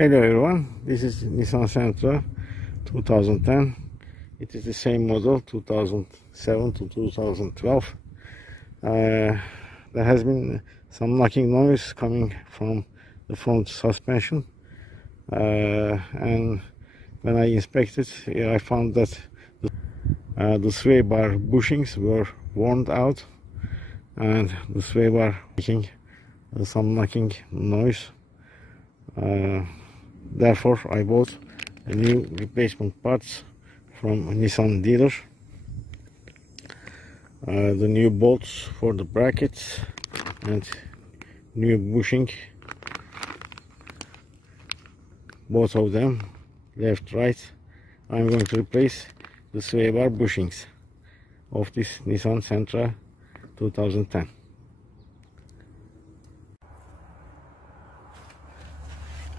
Hello everyone, this is NISSAN Sentra 2010. It is the same model 2007 to 2012. There has been some knocking noise coming from the front suspension, and when I inspected, I found that the sway bar bushings were worn out and the sway bar making some knocking noise. Therefore, I bought a new replacement parts from Nissan dealer. The new bolts for the brackets and new bushing, both of them, left, right. I'm going to replace the sway bar bushings of this Nissan Sentra 2010.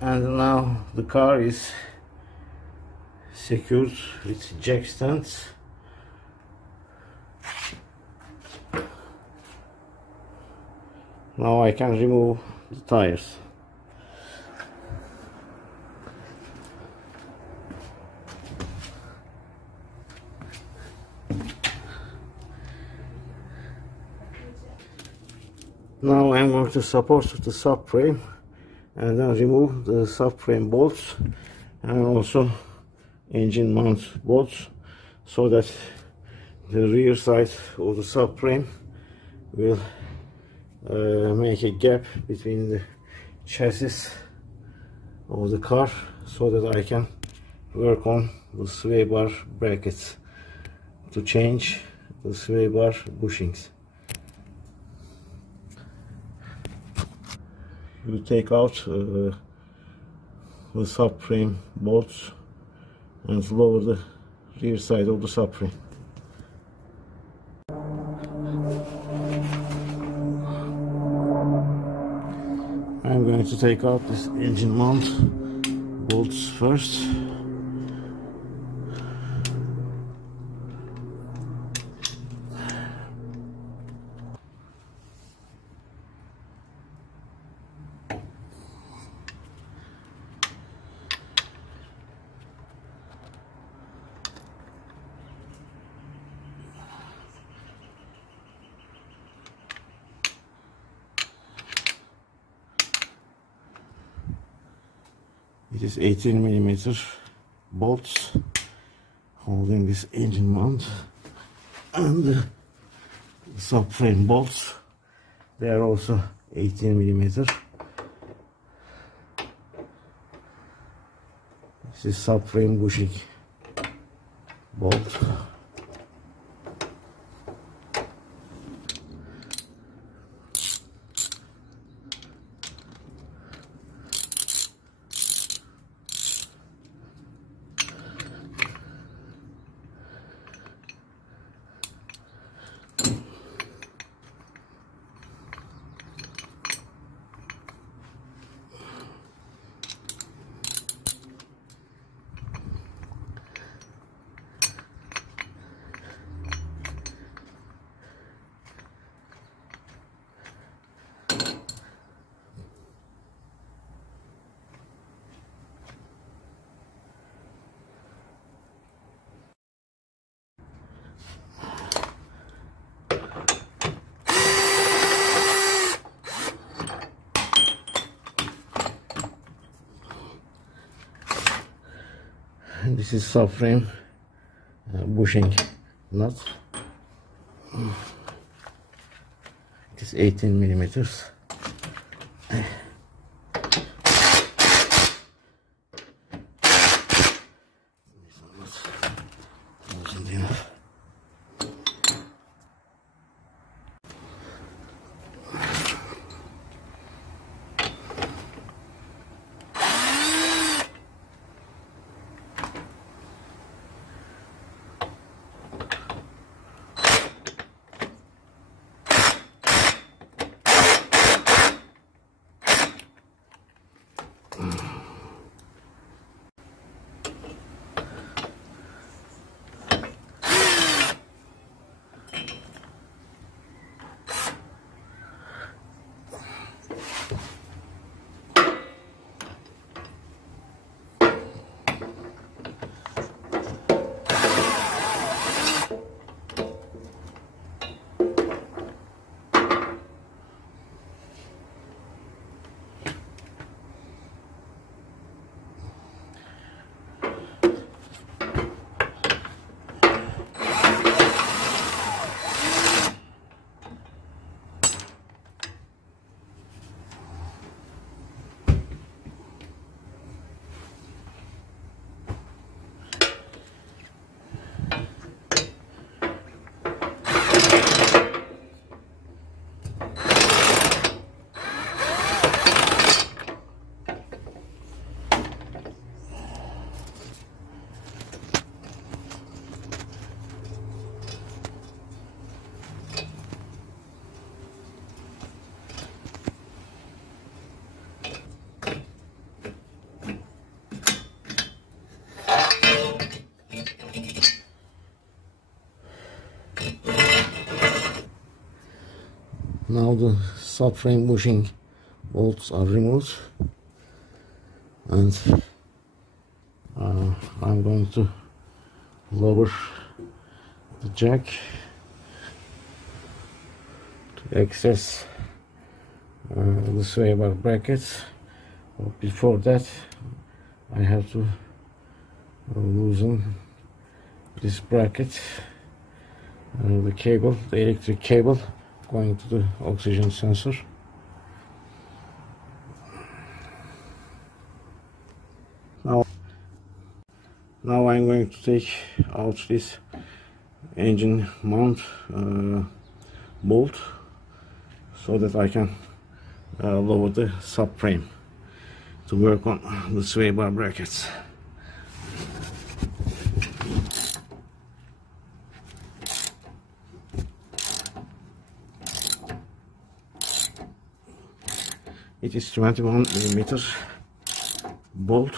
And now the car is secured with jack stands. Now I can remove the tires. Now I'm going to support the subframe and then remove the subframe bolts and also engine mount bolts, so that the rear side of the subframe will make a gap between the chassis of the car, so that I can work on the sway bar brackets to change the sway bar bushings. You take out the subframe bolts and lower the rear side of the subframe. I'm going to take out this engine mount bolts first. It is 18mm bolts holding this engine mount, and the subframe bolts, they are also 18mm. This is subframe bushing bolt. And this is subframe bushing nut. It is 18mm. Now the subframe bushing bolts are removed, and I'm going to lower the jack to access the sway bar brackets. But before that, I have to loosen this bracket, the cable, the electric cable going to the oxygen sensor. Now I'm going to take out this engine mount bolt so that I can lower the subframe to work on the sway bar brackets. It is 21mm bolt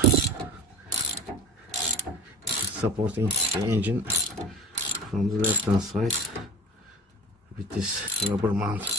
supporting the engine from the left hand side with this rubber mount.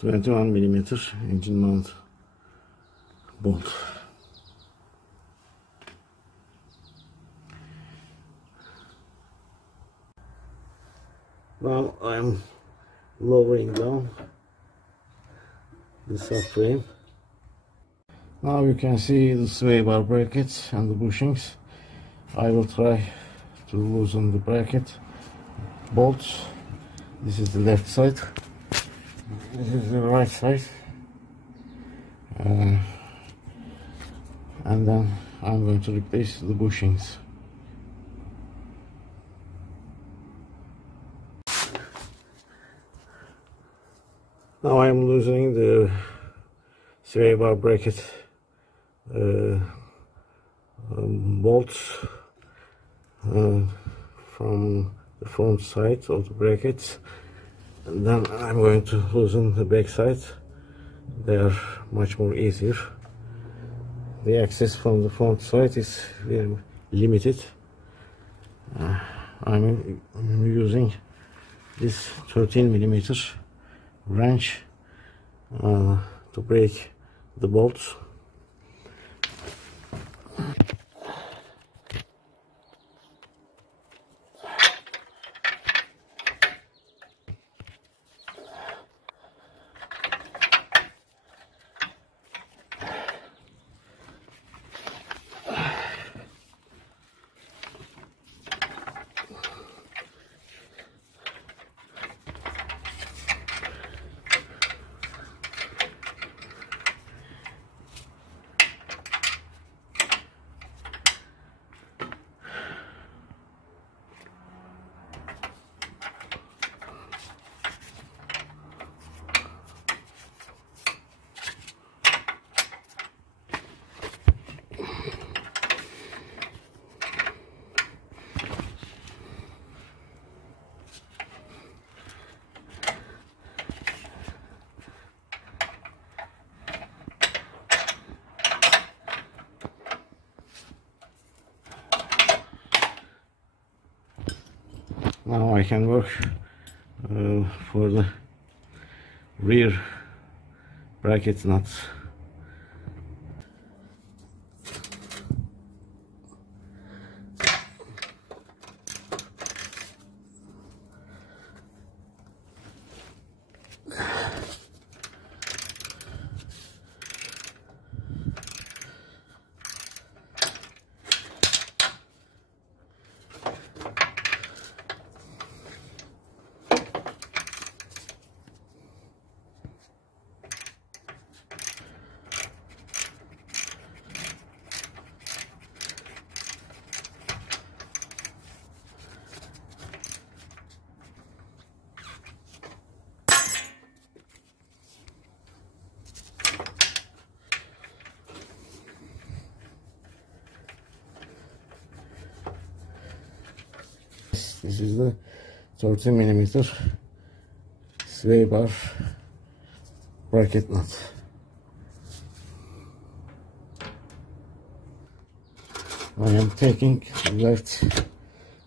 (21mm) engine mount bolt. Now I'm lowering down the subframe. Now you can see the sway bar brackets and the bushings. I will try to loosen the bracket bolts. This is the left side. This is the right side, and then I'm going to replace the bushings. Now I'm loosening the sway bar bracket bolts from the front side of the brackets. And then I'm going to loosen the back side. They are much more easier. The access from the front side is very limited. I'm using this 13mm wrench to break the bolts. Now I can work for the rear bracket nuts. This is the 30mm sway bar bracket nut. I am taking left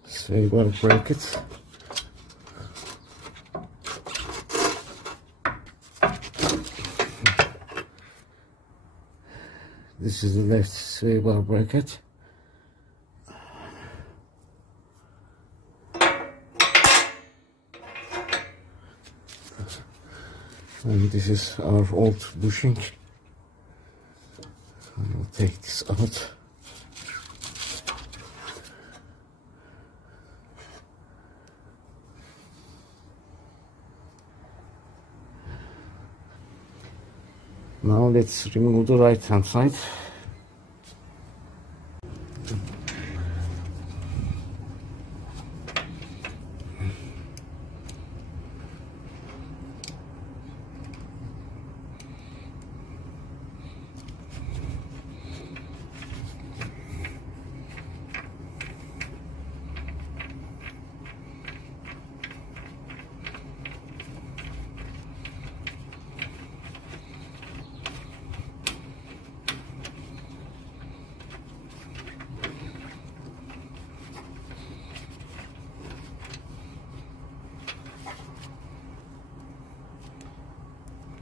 sway bar bracket. This is the left sway bar bracket. And this is our old bushing. I will take this out. Now let's remove the right hand side.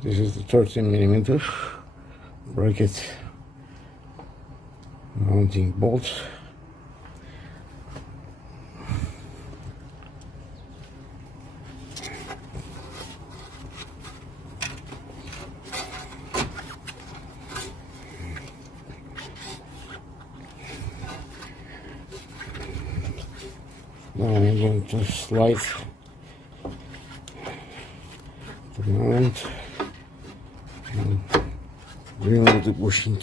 This is the 13mm bracket mounting bolt. Now I'm going to slide the mount and remove the bushing.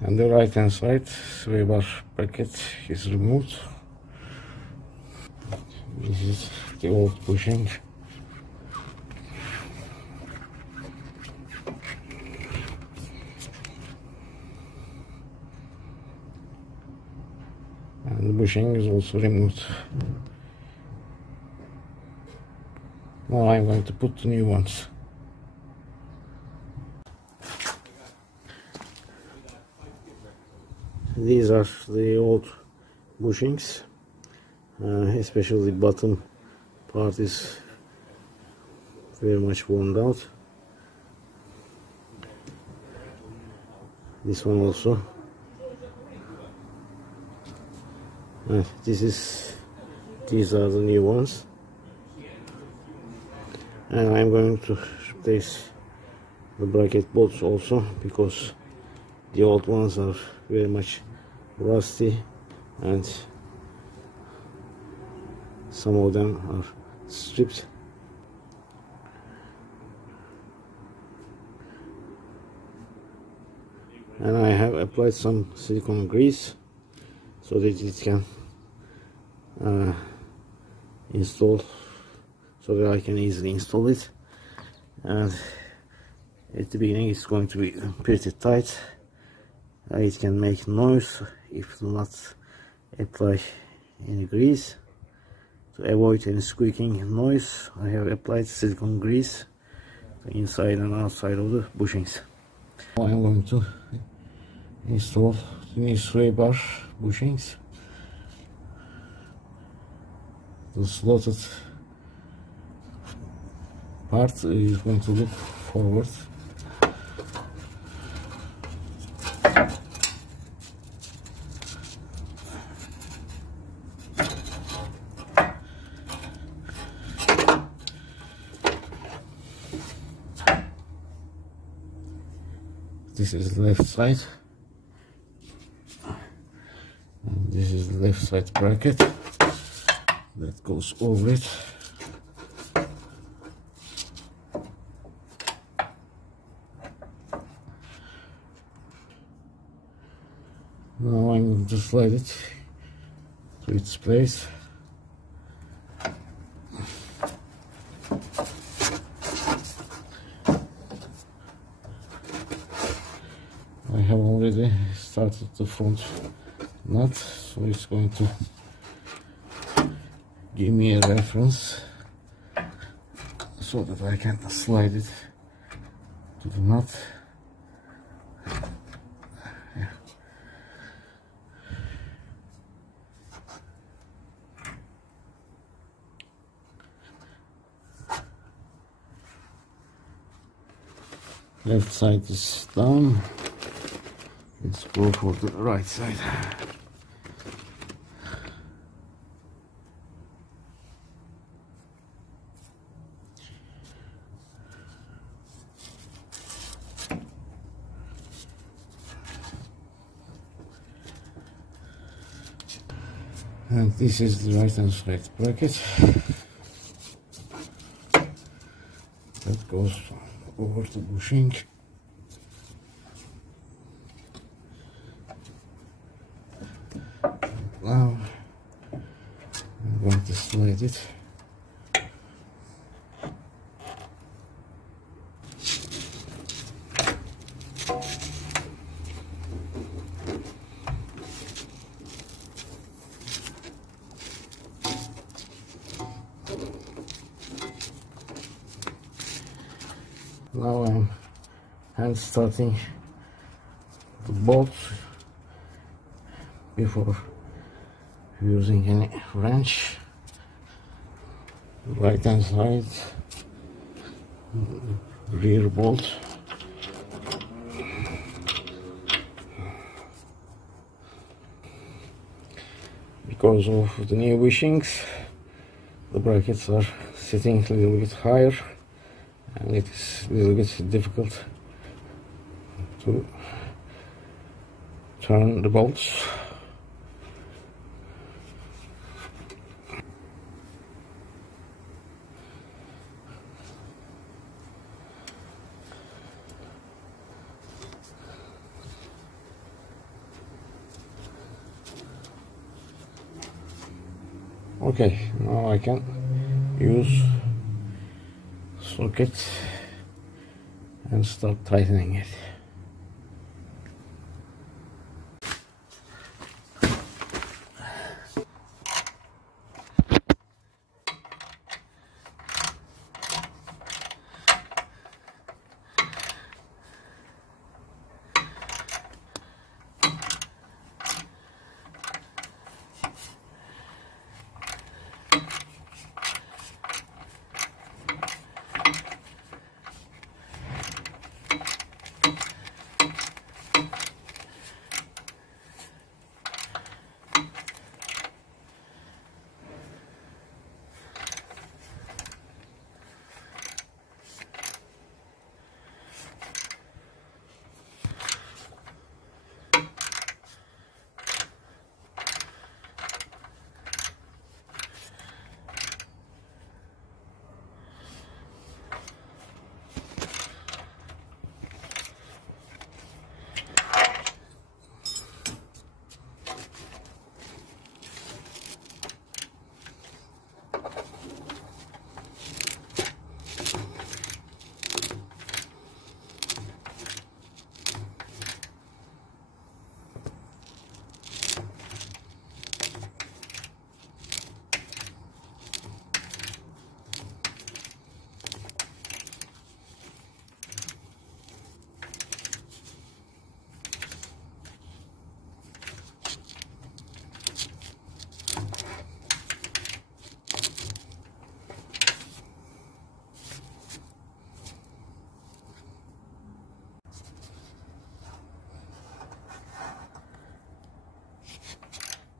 And the right hand side sway bar bracket is removed. This is the old bushing. And the bushing is also removed. Now I'm going to put the new ones. These are the old bushings, especially the bottom part is very much worn out. This one also. These are the new ones, and I'm going to replace the bracket bolts also, because the old ones are very much rusty and some of them are stripped. And I have applied some silicone grease so that it can install, so that I can easily install it. And at the beginning it's going to be pretty tight. It can make noise if do not apply any grease. To avoid any squeaking noise, I have applied silicone grease inside and outside of the bushings. Now I'm going to install the new sway bar bushings. The slotted part is going to look forward. This is the left side, and this is the left side bracket that goes over it. Now I'm going to slide it to its place. I have already started the front nut, so it's going to give me a reference so that I can slide it to the nut. Yeah. Left side is down. Let's go for the right side. And this is the right hand side bracket that goes over the bushing. Now I'm going to slide it. Now I'm hand starting the bolts before using any wrench. Right hand side rear bolt. Because of the new bushings, the brackets are sitting a little bit higher, and it is a little bit difficult to turn the bolts. Okay, now I can use socket and start tightening it.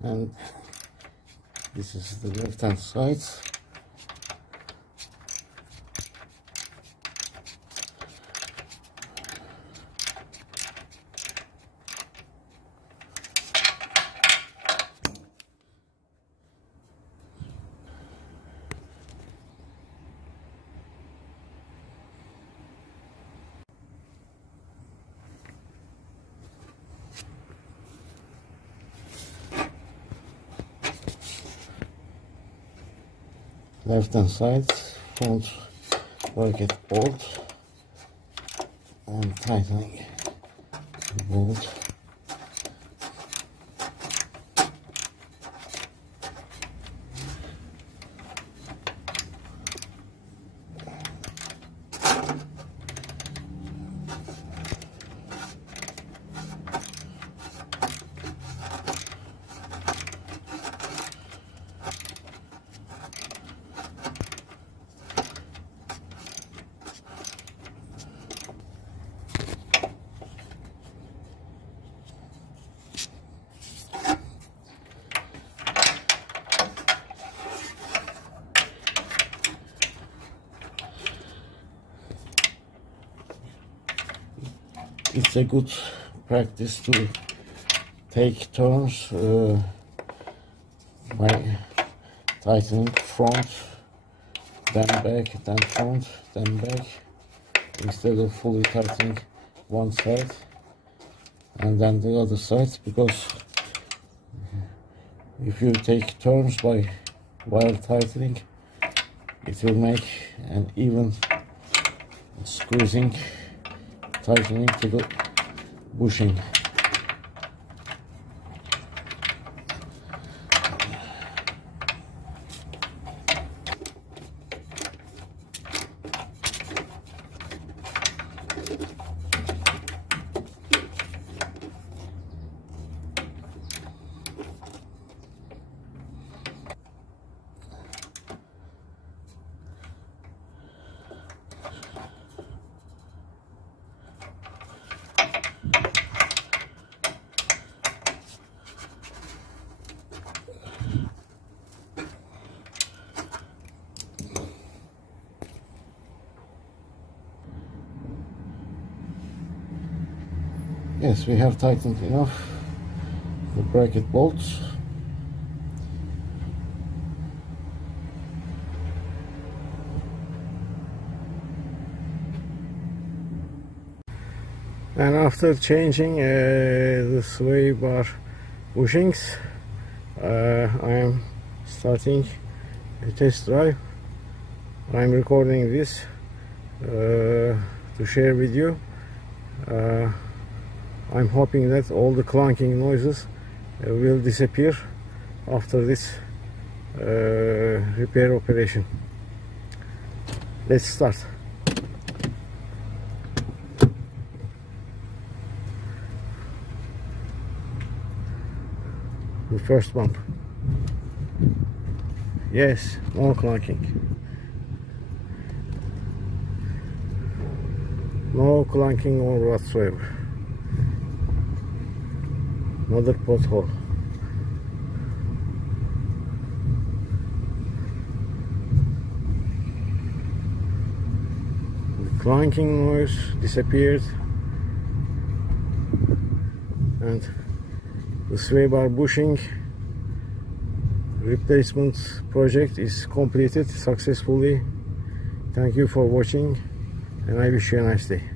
And this is the left hand side. Left hand side, front bracket bolt, and tightening the bolt. it's a good practice to take turns by tightening front, then back, then front, then back, instead of fully tightening one side and then the other side, because if you take turns while tightening, it will make an even squeezing, tightening to the bushing. Yes, we have tightened enough the bracket bolts. And after changing the sway bar bushings, I am starting a test drive. I am recording this to share with you. I'm hoping that all the clunking noises will disappear after this repair operation. Let's start. The first bump. Yes, no clunking. No clunking or whatsoever. Another pothole. The clunking noise disappeared and the sway bar bushing replacement project is completed successfully. Thank you for watching and I wish you a nice day.